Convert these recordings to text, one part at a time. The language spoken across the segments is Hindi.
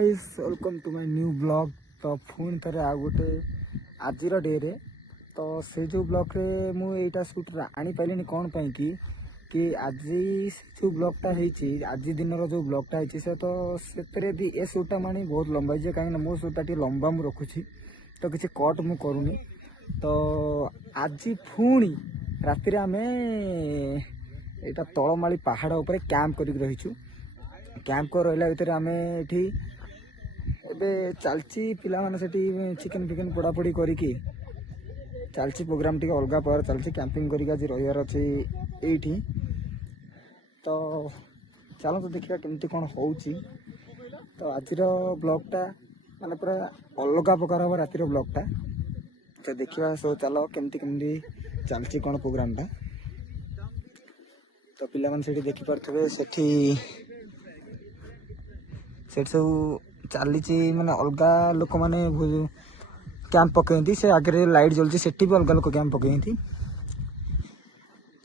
Guys welcome to my new blog. तो पुणी थे आ गोटे आज डे रे तो से जो ब्लॉग रे मुझे सुट आनी पारे कौन पाई कि आज जो ब्लॉगटा है आज दिन जो ब्लॉगटा है से तो से भी ए सुटा मानी बहुत लंबा है कहीं मो सुटा टी लंबा मु रखुची तो किसी कट मु करूनी। तो आज पुणी राति आम यहाँ तलमाली पहाड़ उपर कैंप कर रहीचु। कैंप कर रहा भितर आम ये चलची पिला माने सेठी चिकेन फिकेन पोड़ापोड़ी करी चलची प्रोग्राम टी अलग प्रकार चलची कैंपिंग करी आज रही अच्छे ये। तो चलो तो देखा केमती कौन हो। तो आज ब्लॉगटा माने पूरा अलग प्रकार हम रातिर ब्लॉगटा तो देखा सो चलो केमती केमती चलची कौन प्रोग्रामटा। तो पिला माने सेठी देखि पारथबे सेठी सब चली माने अलग लोक मैंने कैंप पकई से आगे लाइट जलती सेठी भी अलग लोक कैंप पकई।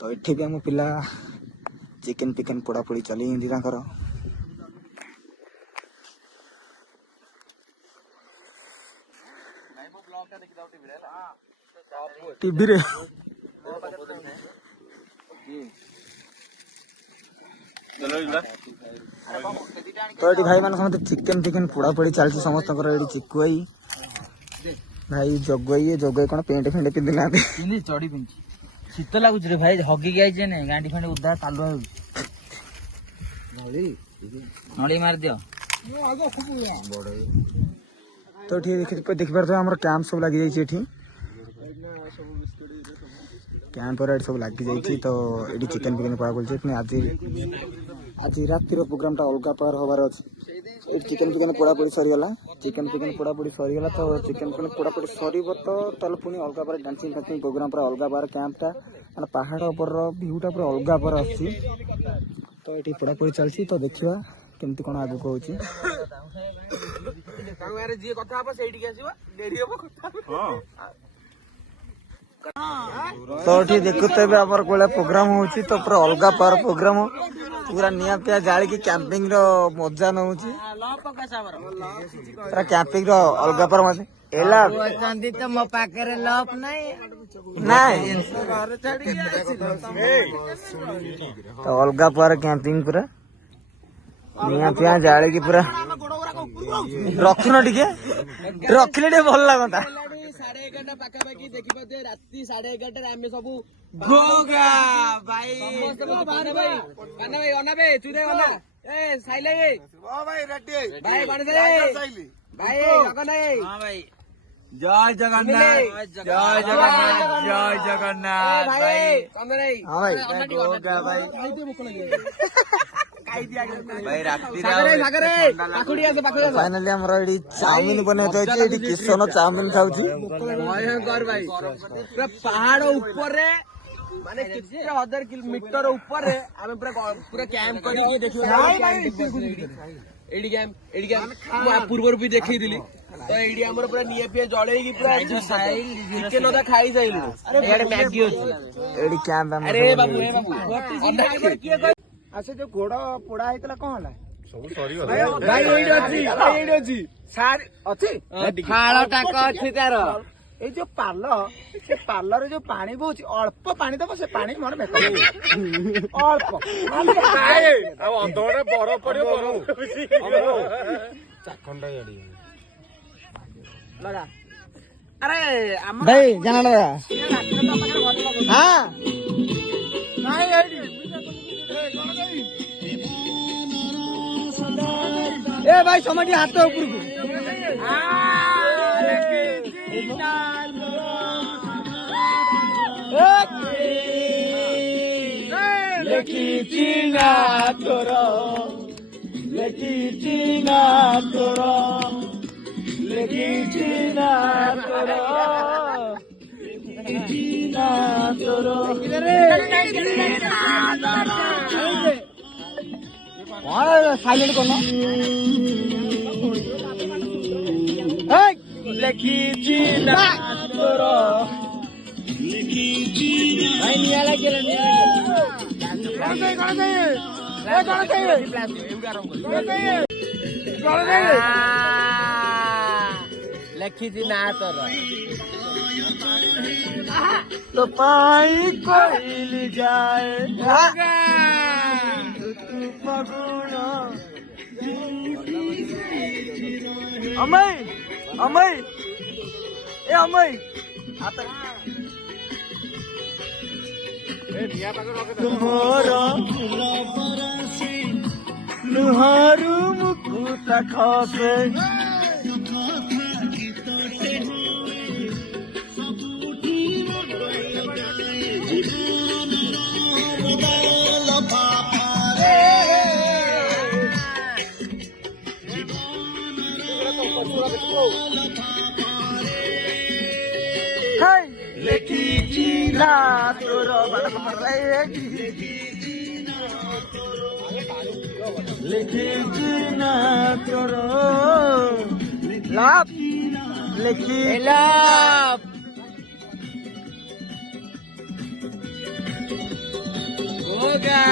तो ये भी आम पिला चिकेन पिकेन पोड़ापोड़ी चली टीवी रे। तो ये भाई मैंने समझते चिकेन फिकेन पोड़ापोड़ी चलती समस्त ये चिकु भाई जगई जगई कौन पेंट फेंट पिंधि ना चढ़ी पिंधि शीत लगुच रे भाई हगी गई गांडी फांडी उदा तालुआ नड़ी मार दियो। तो ठीक देखि पार आम कैंप सब लगी जाइए कैंप राइड सब लगी जाइए। तो ये चिकेन फिकेन पोड़ा आज आज रातिर प्रोग्राम अलग प्रकार हबार अच्छे। चिकेन फिकेन पोड़ापोड़ी सरीगला चिकेन फिकेन पोड़ापोड़ी सरीगला। तो चिकेन फिकेन पोड़ापोड़ी सर तो पुणी अलग प्रकार डांसिंग फांसिंग प्रोग्राम पूरा अलग प्रकार कैंपटा मैंने पहाड़ ऊपर भ्यूटा पूरा अलग प्रकार आसी। तो ये पोड़ापोड़ी चलती तो देखा केमती कौन आगे हो। तो ठीक देखुते आमर कोला प्रोग्राम होची तो पूरा अलग प्रकार प्रोग्राम पूरा निया पिया जाली की कैंपिंग रो मजा नौ पूरा कैंपिंग रो अलग प्रकार मजा एला तो मो पाकर लप नहीं तो अलग प्रकार कैंपिंग पूरा निया पिया जाली की पूरा रखना टिके रखले भल लगता। 11:30 पाखापाखि देखि पाते राति 11:30 आमे सब गोगा भाई पाना भाई ओना बे चुरे ओना ए साइले ओ भाई रेडी भाई बन दे भाई जगन हां भाई जय जगन्नाथ जय जगन्नाथ जय जगन्नाथ भाई कम रे हां भाई गोगा भाई फाइनाली हमर चाउमिन बने किशन चाउमिन खाऊ भयंकर भाई पूरा पहाड़ ऊपर रे माने कितने 1000 किलोमीटर ऊपर रे आमे पूरा कैंप करके देखियो एडी कैंप पूर्व भी देखै दिली। तो एडी हमर पूरा निया पे जळे की पूरा चिकेन ओदा खाई जाइलु एडे मैगी होची एडी कैंप अरे बाबू ए बाबू अच्छा जो घोड़ पोड़ा होता कौन है सब सरी भाई एडी अछि सार अछि खाळ टाक अछि तार ए जो पाल से पाल रे जो पानी बहुची अल्प पानी दबो से पानी मन में अल्प भाई अब अंदर बरफ पड़ियो बरफ चाखंडा एडी लगा अरे भाई जाना लगा हां नहीं एडी ए भाई समझी हाथ ऊपर लेकी चीना तोरा लेकी चीना तोरा लेकी चीना तोरा चीना तोरा साइलेंट करना लिखी भाई निया लगे कौन चाहिए ଲେଖିଛି ନା ତୋର तो पाई कोइली जाए तू पगुण अमय अमय ए अमय तुम्हारा लुहारू मुकुट खसे लेखी ना तोर लेखी ना तोर लाभ लेखी लाभ होगा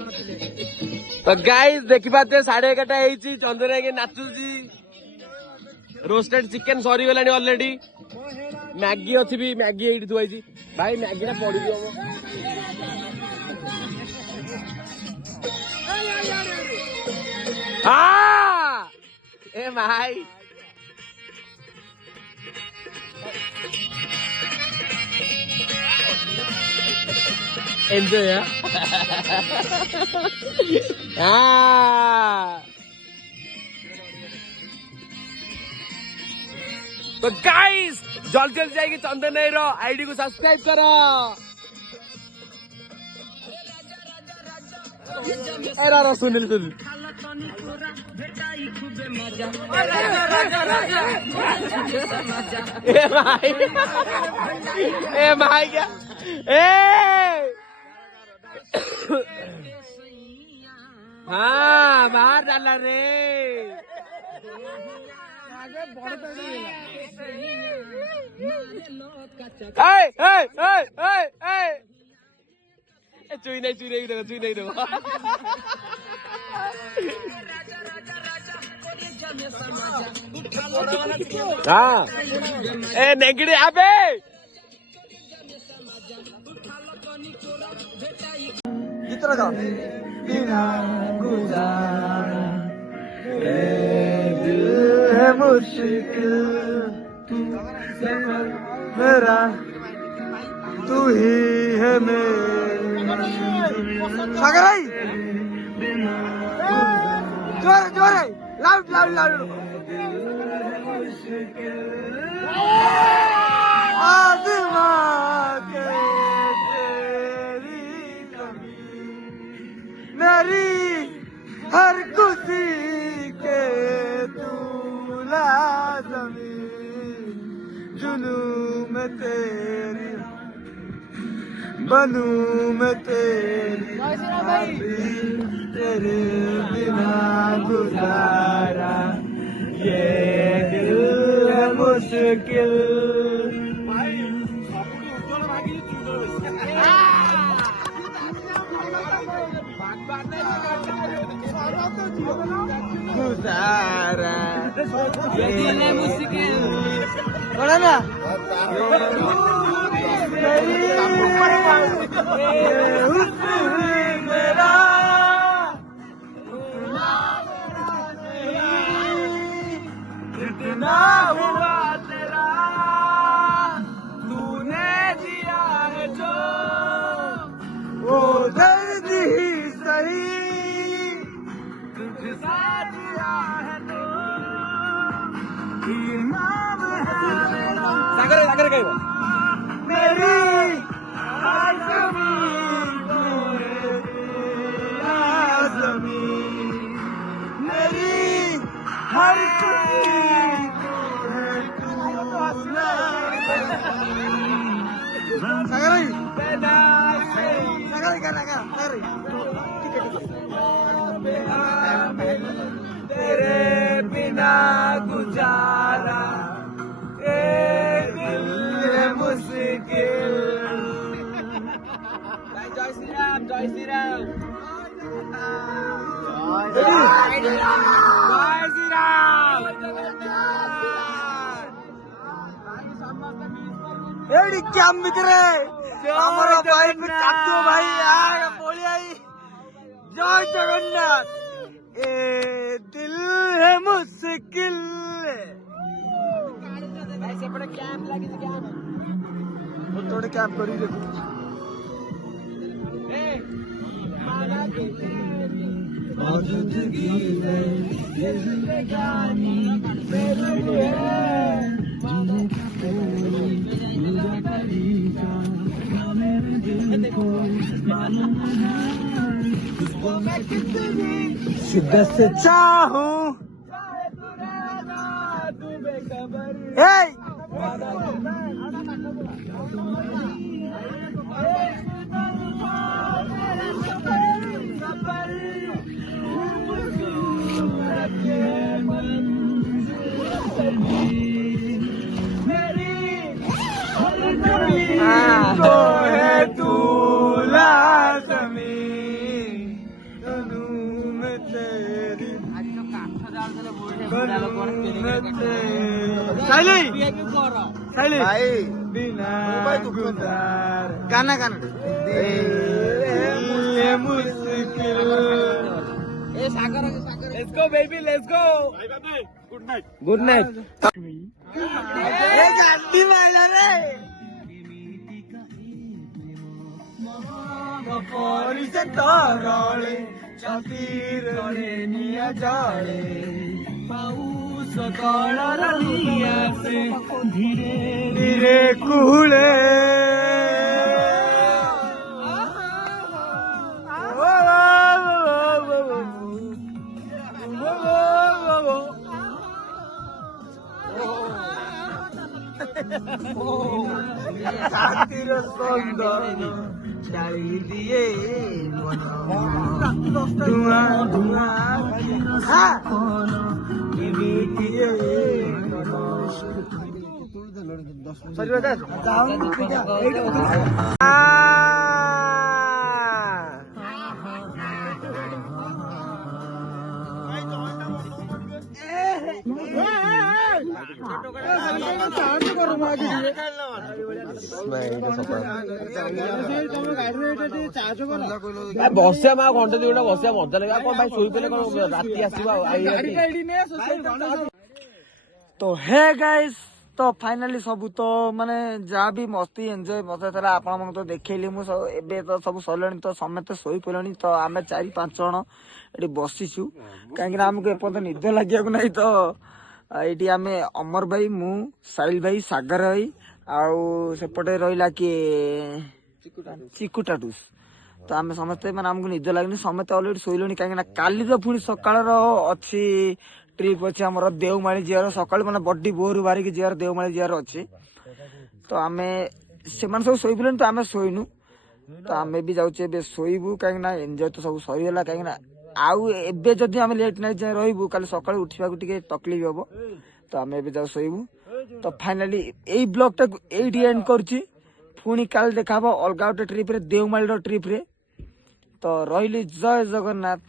तो गाइस देखी पाते 11:30 चंदन के नाचुची रोस्टेड चिकेन सरी गलानी ऑलरेडी मैगी अच्छी भी मैगी एठी थुआई भाई मैगी ना पड़ी दियो हाँ ए भाई एंजॉय हाँ तो गाइस जल्दी जल्दी जाएगी चंदन आईडी को सब्सक्राइब करो एरा सुनील सुनील ए भाई क्या हाँ बाहर डाला रे चुई नहीं चुई नहीं दो हाँ ए नेगड़ी अबे कितना का बिना गुजारा दिल है मुश्किल मेरा तू ही है सागर भाई जोर जोर लाउड लाउड लाउड आसमां के तेरी कमी मेरी हर खुशी के तू लाज़मी जुनून तेरी बनूं मैं तेरी तेरे बिना गुजारा ये दिल है मुश्किल गुजारा ये दिल है मुश्किल बोला ना मेरा कितना हुआ तेरा तूने जिया है जो वो दर्द ही सही तुझे साथ जिया है तो इमाम है मेरा सागर गई मेरी मेरी हर तेरे बिना गुजारा दिल है मुश्किल। जय श्री राम, जय श्री राम, जय श्री राम। एडी क्या मित्रे हमारा भाई काटो भाई यार बोली आई जय जगन्नाथ ए दिल है मुश्किल ऐसे बड़े कैंप लगी थी कैंप थोड़े कैप करी देखो शिद्दत से चाहूं तो है तू लाज़मी में तेरी भाई बिना गुजार गाना गाना ये मुश्किल let's go baby, let's go. Good night, good night. गाड़ी वाला रे ପରିଚେ ତରଳେ ଛାତିରେ ନିଆ ଜଳେ ପାଉସ କଳର ନିଆସେ ଧୀରେ ଧୀରେ କୁହୁଳେ ଛାତିର ସନ୍ଦନ डाली दिए धुआं धुआं ବସିବା ମା ଘଣ୍ଟେ ଦି ଘଣ୍ଟା ବସିବା ମଜା ଲାଗିବ। କଣ ଭାଇ ଶୋଇଥିଲେ କଣ ରାତି ଆସିବ तो है गाइस तो फाइनाली सब तो माने जहाँ भी मस्ती एंजॉय मजा था आपण तो देखली मु एबे तो सब सरलानी तो समस्त शोई पड़े तो आम 4-5 जन ये बसीचु कहीं आमको एपर्तन निद लगे नहीं तो ये आम अमर भाई मु साहिल भाई सागर भाई आउ सेपटे रहा किए चिकु टाटूस तो आम समस्ते मैंने आमको निद लगनी समस्ते अलरेडी शोलुनी कहीं काली तो पुणी सकाळ अच्छी ट्रिप अच्छे आम देवमाली जीवार सकाल मैंने बड़ी भोर बाहरिक जीवार देवमाली जीवार अच्छी तो आम से सब शोपे तो आम शोनु तो आम भी जाऊे शोबू कहीं एंजॉय तो सब सरीगला कहीं आउ एबे जदि आम लेट नाइट जाए रहबू काली सकाळ उठा तकलीफ हम तो आम एबे जाऊ शोबू तो फाइनाली यही ब्लॉग टाक एडी एंड करछि पुणी काल देखा अलग गोटे ट्रिप रे देवमाली ट्रिप रे तो रही जय जगन्नाथ।